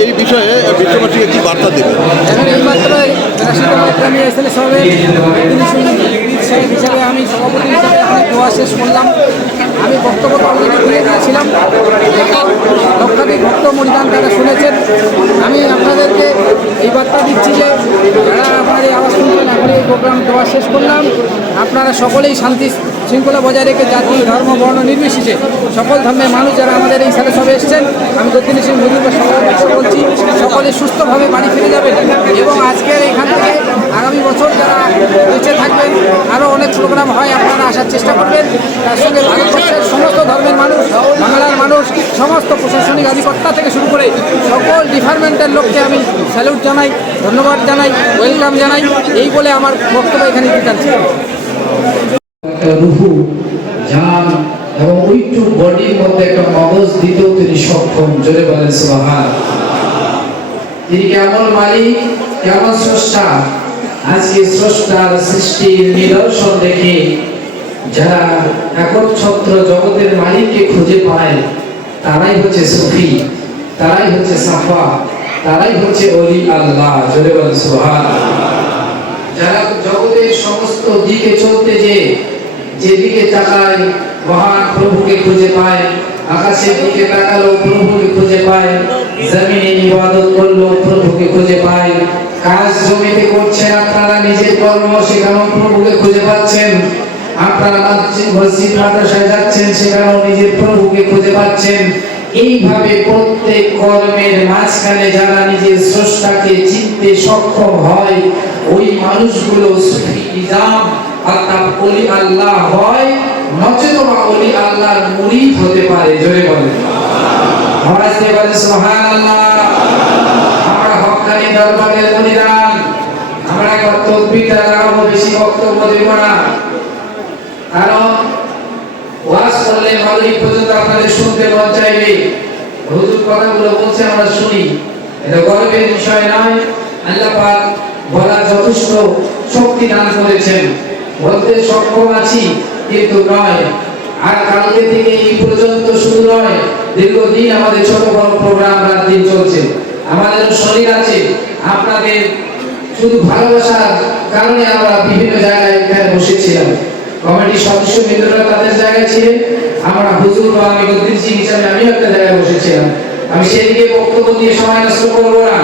এই বিষয়ে বিশ্ববাসীকে কি বার্তা দেবে? এখন এই মাত্রায় হিসাবে আমি সভাপতি হিসাবে দোয়া শেষ করলাম। আমি বক্তব্য অলরেডি করে দিয়েছিলাম, লক্ষাধিক ভক্ত মরিদান তারা শুনেছেন। আমি আপনাদেরকে এই বার্তা দিচ্ছি যে যারা আমার এই আওয়াজ শুনবেন, এখন এই প্রোগ্রাম দোয়া শেষ করলাম। আপনারা সকলেই শান্তি শৃঙ্খলা বজায় রেখে জাতি ধর্ম বর্ণ নির্বিশেষে সকল ধর্মের মানুষ যারা আমাদের এই সাথে সবে এসছেন, আমি দক্ষিণ এশিয়ান মুজিবের সভাপতি বলছি, সকলে সুস্থভাবে বাড়ি ফিরে যাবেন এবং আজকের এখান থেকে আগামী বছর যারা বেঁচে থাকবেন আরও অনেক প্রোগ্রাম হয়, আপনারা আসার চেষ্টা করবেন। তার সঙ্গে ভারতবর্ষের সমস্ত ধর্মের মানুষ, বাংলার মানুষ, সমস্ত প্রশাসনিক আধিকর্তা থেকে শুরু করে সকল ডিপার্টমেন্টের লোককে আমি স্যালুট জানাই, ধন্যবাদ জানাই, ওয়েলকাম জানাই। এই বলে আমার বক্তব্য এখানে দিতে চাচ্ছি। রুহু জান এবং ওইটুক বডির মধ্যে একটা মগজ দিতেও তিনি সক্ষম। জোরে বলেন সুবহান। তিনি কেমন মালিক, কেমন স্রষ্টা। আজকে স্রষ্টার সৃষ্টির নিদর্শন দেখে যারা একচ্ছত্র জগতের মালিককে খুঁজে পায় তারাই হচ্ছে সুফি, তারাই হচ্ছে সাফা, তারাই হচ্ছে ওলি আল্লাহ। জোরে বলেন সুবহান। যারা জগতের সমস্ত দিকে চলতে যেদিকে তাকায় মহান প্রভুকে খুঁজে পায়, আকাশের দিকে তাকালো প্রভুকে খুঁজে পায়, জমিনে ইবাদত করলো প্রভুকে খুঁজে পায়, কাজ জমিতে করছেন আপনারা নিজের কর্ম সেখানেও প্রভুকে খুঁজে পাচ্ছেন, আপনারা মসজিদ মাদ্রাসায় যাচ্ছেন সেখানেও নিজের প্রভুকে খুঁজে পাচ্ছেন। এইভাবে প্রত্যেক কর্মের মাঝখানে যারা নিজের স্রষ্টাকে চিনতে সক্ষম হয় ওই মানুষগুলো সুফি নিজাম অর্থাৎ ওলি আল্লাহ হয়, নচেতবা ওলি আল্লাহর মুরিদ হতে পারে। জোরে বলেন আওয়াজ দিয়ে বলেন সুবহানাল্লাহ। আমরা হক্কানি দরবারের মুরিদান, আমরা একবার তাকবীরটা লাগাবো, বেশি বক্তব্য দেব না, কারণ ওয়াজ করলে মাগরিব পর্যন্ত আপনাদের শুনতে মন চাইবে। হুজুর কথাগুলো বলছে আমরা শুনি, এটা গর্বের বিষয় নয়। আল্লাহ পাক বলার যথেষ্ট শক্তি দান করেছেন, বলতে সক্ষম আছি কিন্তু নয়। আর কালকে থেকে এই পর্যন্ত শুরু নয়, দীর্ঘদিন আমাদের ছোট বড় প্রোগ্রাম রাত দিন চলছে। আমাদের শরীর আছে, আপনাদের শুধু ভালোবাসার কারণে আমরা বিভিন্ন জায়গায় এখানে বসেছিলাম। কমিটির সদস্য বৃন্দরা তাদের জায়গায় ছিলেন, আমরা হুজুর বা আমি গদ্দির সিং হিসাবে আমিও একটা জায়গায় বসেছিলাম। আমি সেদিকে বক্তব্য দিয়ে সময় নষ্ট করবো না,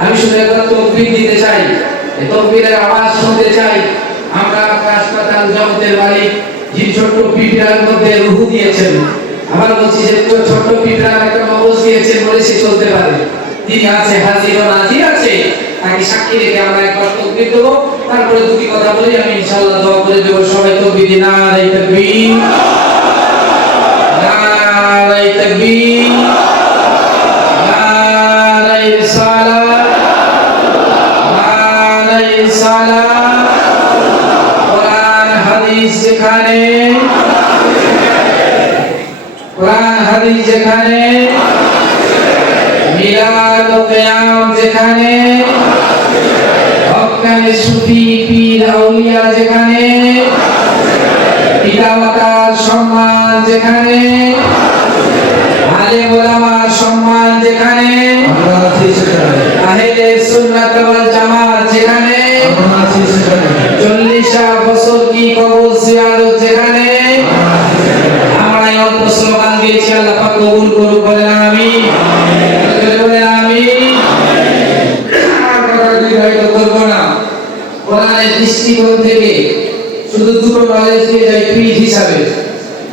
আমি শুধু একবার তাকবীর দিতে চাই, এই তাকবীরের আওয়াজ শুনতে চাই। আমরা হাসপাতাল জগতের মালিক যিনি ছোট্ট পিঁপড়ার মধ্যে রুহু দিয়েছেন, আবার বলছি যে ছোট্ট পিঁপড়ার একটা মগজ দিয়েছেন বলে সে চলতে পারে, তিনি আছে, হাজির ও নাজির আছে, তাকে সাক্ষী রেখে আমরা একবার তাকবীর দেবো, তারপরে দুটি কথা বলি আমি ইনশাআল্লাহ দোয়া করে দেব। সবাই তাকবীর দিন, নারে তাকবীর, নারে তাকবীর, নারে রিসালাত, নারে রিসালাত। কোরআন হাদিস যেখানে, কোরআন হাদিস যেখানে, মিলাদ ও কিয়াম যেখানে, হক্কানি সুফি পীর আউলিয়া যেখানে, পিতামাতার সম্মান যেখানে, আলেম ওলামার সম্মান যেখানে, আহলে সুন্নাত ওয়াল জামাত যেখানে, 40 বছর কি কবুল জিয়ারত যেখানে, আমরা এই অল্প স্লোগান দিয়েছি, আল্লাহ পাক কবুল করুক। বলেন আমিন, বলেন আমিন। কোরআনের দৃষ্টিকোণ থেকে শুধু দুটো নলেজ দিয়ে যাই, পীর হিসাবে,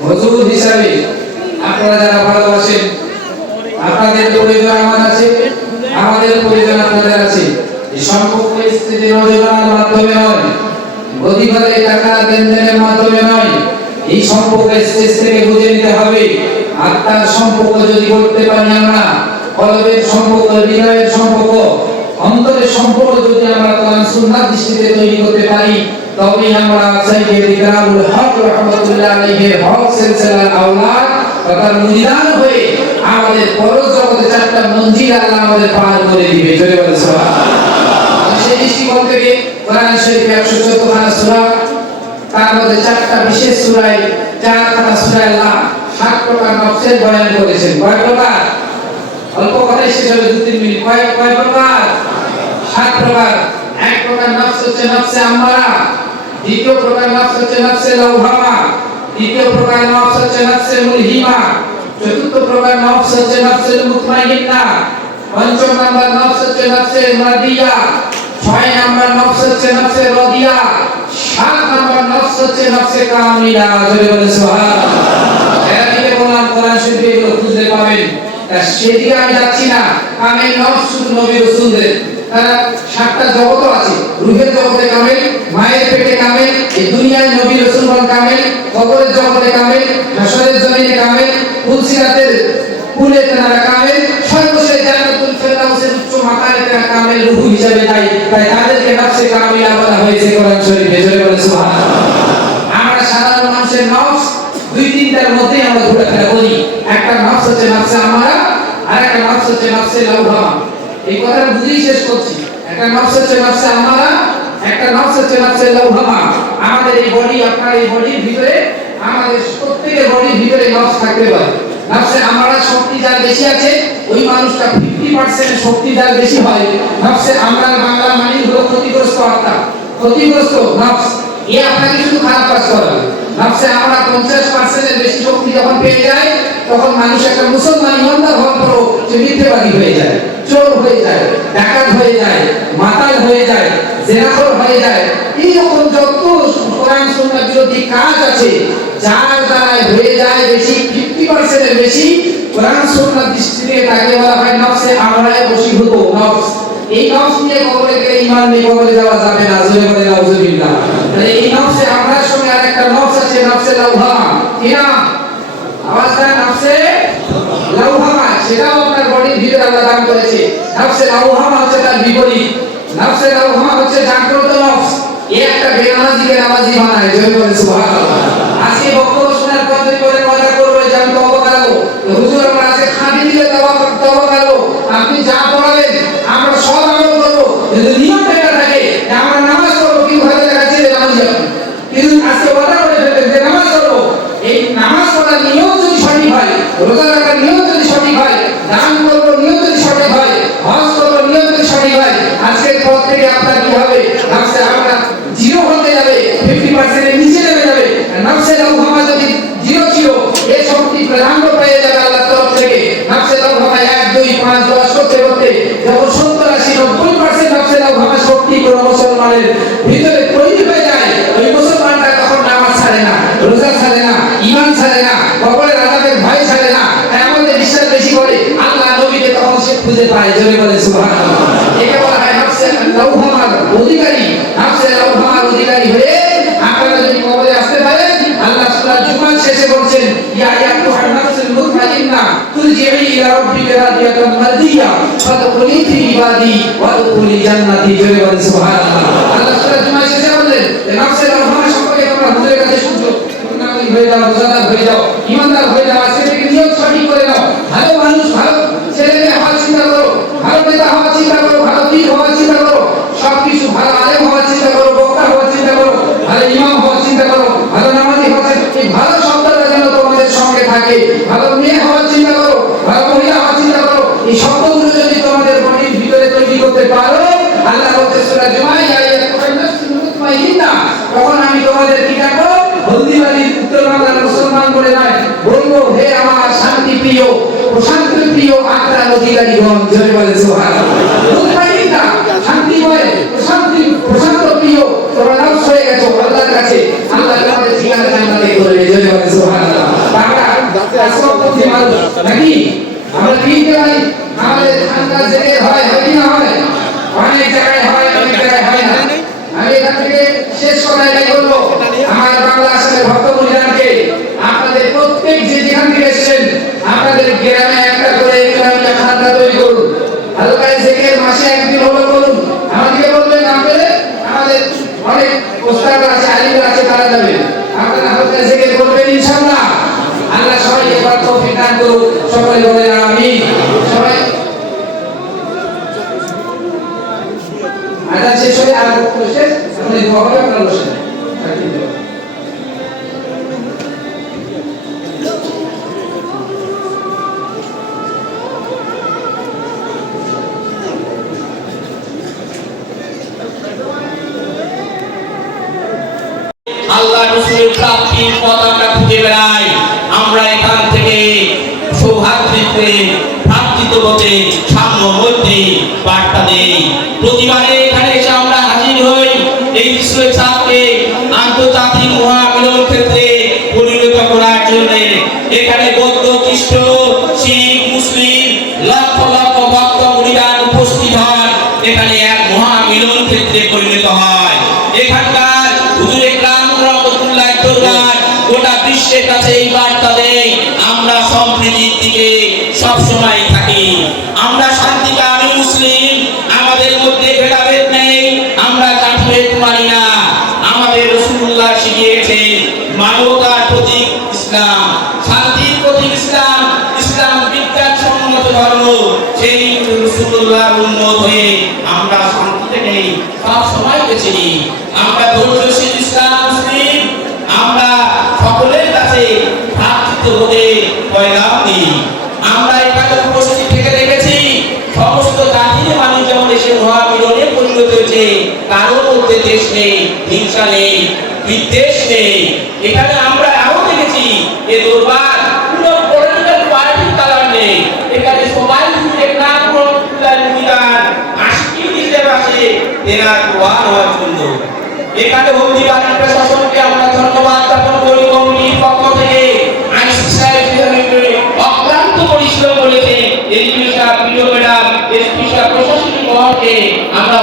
হুজুর হিসাবে আপনারা যারা ভালোবাসেন, আপনাদের প্রয়োজন আমার আছে, আমাদের প্রয়োজন আপনাদের আছে। এই সম্পর্ক স্থিতি নজরানার মাধ্যমে নয়, গদিবাদে টাকা লেনদেনের মাধ্যমে নয়, এই সম্পর্ক স্টেজ থেকে বুঝে নিতে হবে। আত্মার সম্পর্ক যদি করতে পারি আমরা, কলবের সম্পর্ক, হৃদয়ের সম্পর্ক, অন্তরের সম্পর্ক যদি আমরা কোরআন সুন্নাহ দৃষ্টিতে তৈরি করতে পারি, তবেই আমরা সাইয়্যিদ ইকরামুল হক রাহমাতুল্লাহ আলাইহির হক সিলসিলার আওলাদ তথা মুরিদান হয়ে আমাদের পরজগতে চারটা মঞ্জিল আল্লাহ আমাদের পার করে দিবে। জোরে বলেন সুবহানাল্লাহ। সেই দৃষ্টিকোণ থেকে কোরআন শরীফে 114 খানা সূরা, তার মধ্যে 4টা বিশেষ সূরায় 4 খানা সূরায় আল্লাহ 7 প্রকার নফসের বয়ান করেছেন। কয় প্রকার? অল্প কথাই শেষ হবে 2-3 মিনিট। কয় প্রকার? 7 প্রকার। এক প্রকার নফস হচ্ছে নফসে আম্মারা, দ্বিতীয় প্রকার নফস হচ্ছে নফসে লাওহামা, তৃতীয় প্রকার নফস হচ্ছে নফসে মুলহিমা, চতুর্থ প্রকার নফস হচ্ছে নফসে মুতমাইন্না, পঞ্চম নাম্বার নফস হচ্ছে নফসে মাদিয়া, 6 নাম্বার নফস হচ্ছে নফসে রাদিয়া, 7 নাম্বার নফস হচ্ছে নফসে কামিলা। জোরে বলে সুবহানাল্লাহ। এরা থেকে বললাম কোরআন শরীফে এগুলো খুঁজে পাবেন। সেদিকে আমি যাচ্ছি না। কামেল নফস শুধু নবী রাসূলদের। তারা 7টা জগৎ আছে। রূহের জগতে কামেল, মায়ের পেটে কামেল, এই দুনিয়ায় নবী রাসূলগণ কামেল, কবরের জগতে কামেল, হাসরের জমিনে কামেল, ফুলসিরাতের কুলে তারা কামেল, সর্বশেষ জান্নাতুল ফেরদাউসের উচ্চ মাকামে তারা কামেল রূহ হিসেবে যায়। তাই তাদেরকে নফসে কামিলা বলা হয়েছে কোরআন শরীফে। জোরে বলে সুবহানাল্লাহ। আমরা সাধারণ মানুষের নফস 2-3টার মধ্যেই আমরা ঘোরাফেরা করি। একটা নফস হচ্ছে নফসে আমারা, আর একটা নফস হচ্ছে নফসে লাওহামা। এই কথাটা বুঝেই শেষ করছি। একটা নফস হচ্ছে নফসে আমারা, একটা নফস হচ্ছে নফসে লাওহামা। আমাদের এই বডি, আপনার এই বডির ভিতরে, আমাদের প্রত্যেকের বডির ভিতরে নফস থাকতে পারে। নফসে আমারা শক্তি যার বেশি আছে, ওই মানুষটা 50% শক্তি যার বেশি হয়। নফসে আমরার বাংলা মানে হলো ক্ষতিগ্রস্ত আত্মা, ক্ষতিগ্রস্ত নফস। এ আপনাকে শুধু খারাপ কাজ করাবে। নফসে আমরা 50% এর বেশি শক্তি যখন পেয়ে যায়, তখন মানুষ একটা মুসলমান ইমানদার হওয়ার পরও সে মিথ্যাবাদী হয়ে যায়, চোর হয়ে যায়, ডাকাত হয়ে যায়, মাতাল হয়ে যায়, জেনাখোর হয়ে যায়। এইরকম যত কোরআন সুন্নাহ বিরোধী কাজ আছে, যার দ্বারা হয়ে যায় বেশি 50% এর বেশি, কোরআন সুন্নাহ দৃষ্টিতে তাকে বলা হয় নফসে আমরায় বশীভূত নফস। এই নফস নিয়ে কবরে গেলে ঈমান নিয়ে কবরে যাওয়া যাবে না। জোরে বলে নাউজুবিল্লাহ। তাহলে এই নফসে আমরার সঙ্গে আরেকটা নফস আছে নফসে লাওহামা। কি নাম? আওয়াজ দেন। নফসে লাওহামা, সেটাও আপনার বডির ভিতরে আল্লাহ দান করেছে। নফসে লাওহামা হচ্ছে তার বিপরীত। নফসে লাওহামা হচ্ছে জাগ্রত নফস। এই একটা বেনামাজিকে নামাজি বানায়। জোরে বলে সুবহানাল্লাহ। আজকে বক্তব্য শোনার পর যদি বলেন মজা করবো যে আমি তওবা করব, হুজুর আমরা আজকে খাঁটি দিলে তওবা করব, আপনি যা পড়াবেন আমরা সব আমল করব, যদি নিয়মটা এটা থাকে যে আমরা নামাজ পড়বো, কি ভালো দেখাচ্ছে যে নামাজ যাবে, কিন্তু আজকে ওয়াদা করে ফেলবেন যে নামাজ পড়বো। এই নামাজ পড়ার নিয়ম যদি সঠিক হয়, রোজা রাখার নিয়ম যদি সঠিক হয়, দান করবো নিয়ম যদি সঠিক হয়, হজ করবো নিয়ম যদি সঠিক হয়, আজকের পর থেকে আপনার কি হবে? নফসে আমরা জিরো হতে যাবে, 50% এর নিচে নেমে যাবে। নফসে লাওহামা যদি জিরো ছিল, এই শক্তি প্রাধান্য পেয়ে যাবে আল্লাহর তরফ থেকে। নফসে লাওহামা 1, 2, 5, 10 করতে করতে যখন 70, 80, 90% নফসে লাওহামা শক্তি কোনো মুসলমানের ভিতরে তৈরি হয়ে যায়, ওই মুসলমানটা তখন নামাজ ছাড়ে না, রোজা ছাড়ে না, ঈমান ছাড়ে না, কবরের আযাবের ভয় ছাড়ে না, আমাদের বিশ্বাস বেশি করে, আল্লাহ নবীকে তখন সে খুঁজে পায়। জোরে বলে সুবহানাল্লাহ। একে বলা হয় নফসে লাওহামার অধিকারী। নফসে লাওহামার অধিকারী হয়ে আপনারা যদি কবরে আসতে পারেন, আল্লাহ সূরা জুমার শেষে বলছেন, ইয়া আইয়ুহান নাফসুল মুতমাইন্না তুরজিই ইলা রাব্বিকা রাদিয়াতান মারদিয়া ফাদখুলি ফি ইবাদি ওয়াদখুলি জান্নাতি। জোরে বলে সুবহানাল্লাহ। আল্লাহ সূরা জুমার শেষে বললেন যে নফসে লাওহামা সম্পর্কে তোমরা হুজুরের কাছে শুনছো, নামাজি হয়ে যাও, রোজাদার হয়ে যাও, ঈমানদার হয়ে যাও, আজকে থেকে নিয়ত সঠিক করে নাও, ভালো মানুষ, ভালো ছেলে মেয়ে হওয়ার চিন্তা করো, ভালো নেতা হওয়ার চিন্তা করো, ভালো পীর হওয়ার চিন্তা করো, সবকিছু ভালো আলেম হওয়ার চিন্তা করো, বক্তা হওয়ার চিন্তা করো, ভালো ইমাম হওয়ার চিন্তা করো, ভালো নামাজি হওয়ার, এই ভালো শব্দটা যেন তোমাদের সঙ্গে থাকে। ভালো মেয়ে হওয়ার চিন্তা করো, ভালো মহিলা হওয়ার চিন্তা করো। এই শব্দগুলো যদি তোমাদের বডির ভিতরে তৈরি করতে পারো, আল্লাহ বলতে সূরা জুমায় ইয়া আইয়ুহান নাফসুল মুতমাইন্না, তখন আমি তোমাদের কি ডাকবো? হলদিবাড়ির উত্তর বাংলার মুসলমান বলে নয়, বলবো হে আমার শান্তি প্রিয়, প্রশান্তি প্রিয় আত্মার অধিকারীগণ। জোরে বলে সুবহানাল্লাহ। মুতমাইন্না, শান্তিময়, প্রশান্ত প্রিয়, তোমরা নফস হয়ে গেছো আল্লাহর কাছে, আল্লাহ তোমাদের ঠিকানা জান্নাতে করবে। জোরে বলে সুবহানাল্লাহ। আমরা আসবাবপন্থী মানুষ নাকি? আমরা কিনতে পারি, আমাদের খানকা জেগে হয়, হয় কি না হয়? অনেক জায়গায় হয়, অনেক জায়গায় হয় না। আমি এখান থেকে শেষ কথা এটাই বলবো, আমার বাংলা আসলে ভক্ত মহিলাকে আপনাদের প্রত্যেক যে যেখান থেকে এসেছেন, আপনাদের গ্রামে একটা করে একটা খানকা তৈরি করুন। হালকা জেগে মাসে একদিন হলো করুন। আমাদেরকে বলবেন আপনাদের, আমাদের অনেক ওস্তাদ আছে, আলিম আছে, তারা যাবে। আপনারা হালকা জেগে করবেন ইনশাআল্লাহ। আল্লাহ সবাইকে এবার তৌফিক দান করুন। সবাই বলেন আমিন। সবাই আজান শেষ হয়ে আর বক্তব্য শেষ, আপনি দোয়া হবে, আপনারা বসেন। জাতির পথ আমরা খুঁজে বেড়াই। আমরা এখান থেকে সৌহার্দ্যে ভ্রাতৃত্ববোধে সাম্যবোধে বার্তা দেই। প্রতিবারে এখানে এসে আমরা হাজির হই এই স্বেচ্ছাকে আন্তর্জাতিক মহামিলন ক্ষেত্রে পরিণত করার জন্য। এখানে বৌদ্ধ, খ্রিস্ট, শিখ, মুসলিম লক্ষ লক্ষ ভক্ত মুরিদান উপস্থিত হন। এখানে এক মহামিলন ক্ষেত্রে পরিণত হয়। এখানকার হুজুর একরাম রহমতুল্লাহ দরবার গোটা বিশ্বের কাছে এই বার্তা দেয়, আমরা সম্প্রীতির দিকে সবসময় থাকি। আমরা শান্তিকামী মুসলিম, আমাদের মধ্যে ভেদাভেদ নেই, আমরা জাতিভেদ মানি না। আমাদের রাসূলুল্লাহ শিখিয়েছেন মানবতার প্রতীক ইসলাম, শান্তির প্রতীক ইসলাম, ইসলাম বিজ্ঞানসম্মত ধর্ম। সেই রাসূলুল্লাহর উম্মত হয়ে আমরা শান্তি থেকে সব সময় বেছে নিই। আমরা ধৈর্যশীল ইসলাম মুসলিম, আমরা সকলের কাছে ভ্রাতৃত্ববোধে পয়গাম দিই। আমরা এখানে উপস্থিত থেকে দেখেছি সমস্ত জাতির মানুষ যেমন এসে মহামিলনে পরিণত হয়েছে, কারোর মধ্যে দেশ নেই, হিংসা নেই, বিদ্বেষ নেই। এখানে আমরা আরো দেখেছি এ দরবার কোনো পলিটিক্যাল পার্টির কালার নেই। এখানে সবাই একরাম রহমতুল্লাহ মুরিদান আশিকি হিসেবে আসে তেনার দোয়া নেওয়ার জন্য। এখানে হলদিবাড়ির প্রশাসনকে আমরা ধন্যবাদ জ্ঞাপন করি। কমিটির পক্ষ থেকে আইসি সাহেব অক্লান্ত পরিশ্রম করেছেন। এসপি সাহেব, বিডিও ম্যাডাম, এসপি সাহেব, প্রশাসনিক মহলকে আমরা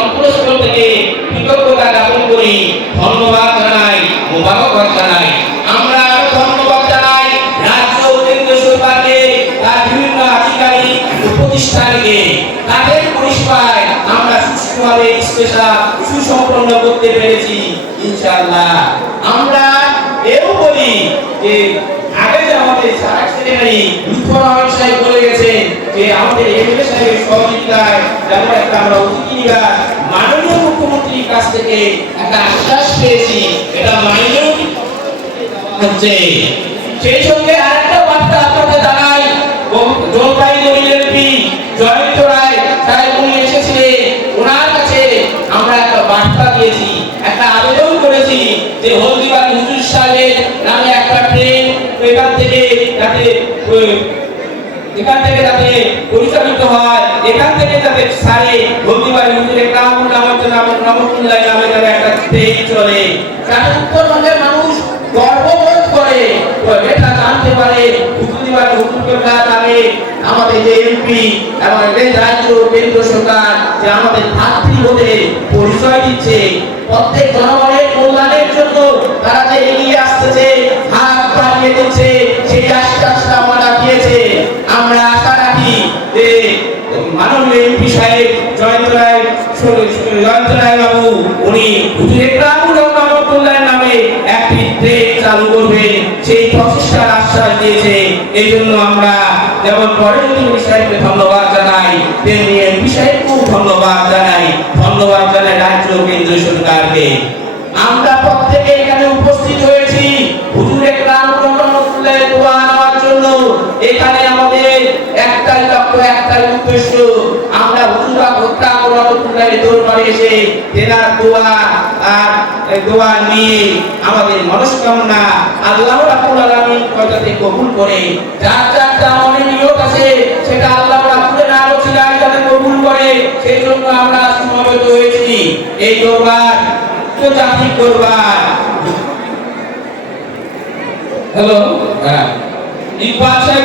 অন্তরস্থল থেকে কৃতজ্ঞতা জ্ঞাপন করি, ধন্যবাদ জানাই, মোবারকবাদ জানাই। আমরা আরো ধন্যবাদ জানাই রাজ্য ও কেন্দ্রীয় সরকারকে, তার বিভিন্ন আধিকারিক প্রতিষ্ঠানকে। তাদের পরিষেবায় আমরা সুষ্ঠুভাবে স্পেশাল সুসম্পন্ন করতে পেরেছি ইনশাআল্লাহ। আমরা এও বলি যে আগে যে আমাদের সেক্রেটারি লুৎফর রহমান সাহেব বলে গেছেন যে আমাদের এমএলএ সাহেবের সহযোগিতায় যেমন একটা আমরা অতিথি নিবাস মাননীয় মুখ্যমন্ত্রীর কাছ থেকে একটা আশ্বাস পেয়েছি, এটা মাননীয় হচ্ছে। সেই সঙ্গে আরেকটা বার্তা আপনাদের জানাই, জলপাইগুড়ি এমপি জয়ন্ত রায় সাহেব উনি এসেছিলেন, ওনার কাছে আমরা একটা বার্তা দিয়েছি, একটা আবেদন করেছি যে হলদিবাড়ি হুজুর সাহেবের নামে একটা ট্রেন এখান থেকে যাতে পরিচালিত হয়, এখান থেকে যাতে সারে হলদিবাড়ি হুজুর একরাম রহমতুল্লাহ নামে যাতে একটা ট্রেন চলে, যাতে উত্তরবঙ্গের মানুষ গর্ববোধ করে, এটা জানতে পারে হুজুরিবাড়ি হুজুরকে নামে আমাদের যে এমপি এবং রাজ্য কেন্দ্র সরকার যে আমাদের ভাতৃবোধে পরিচয় দিচ্ছে, প্রত্যেক জনগণের কল্যাণের জন্য তারা যে এগিয়ে আসতেছে, হাত বাড়িয়ে দিচ্ছে, সেই আশ্বাসটা আমরা দিয়েছে। আমরা আশা রাখি যে মাননীয় এমপি সাহেব জয়ন্ত রায় বাবু উনি হুজুর একরাম রহমতুল্লাহ নামে একটি ট্রেন চালু করবেন, সেই প্রচেষ্টার আশ্বাস দিয়েছে। এই জন্য আমরা যেমন পরমহংস সাহেবকে ধন্যবাদ জানাই, তেমনি এমপি সাহেবকেও ধন্যবাদ জানাই, ধন্যবাদ জানাই রাজ্য কেন্দ্রীয় সরকারকে। আমরা প্রত্যেকে এখানে উপস্থিত হয়েছি হুজুর একরাম রহমতুল্লাহ দোয়া নেওয়ার জন্য। এখানে আমাদের একটাই লক্ষ্য, একটাই উদ্দেশ্য, আমরা হুজুর একরাম রহমতুল্লাহ দরবারে এসে তেনার দোয়া নিয়ে আমাদের মনস্কামনা আল্লাহ রাব্বুল আলামিন যাতে কবুল করে। যার যার মনে নিয়ত আছে সেটা আল্লাহ রাব্বুল আলামিন যাতে কবুল করে, সেই জন্য আমরা সমবেত হয়েছি। এই দরবার তো জাতি দরবার। হ্যালো, ইকবাল সাহেব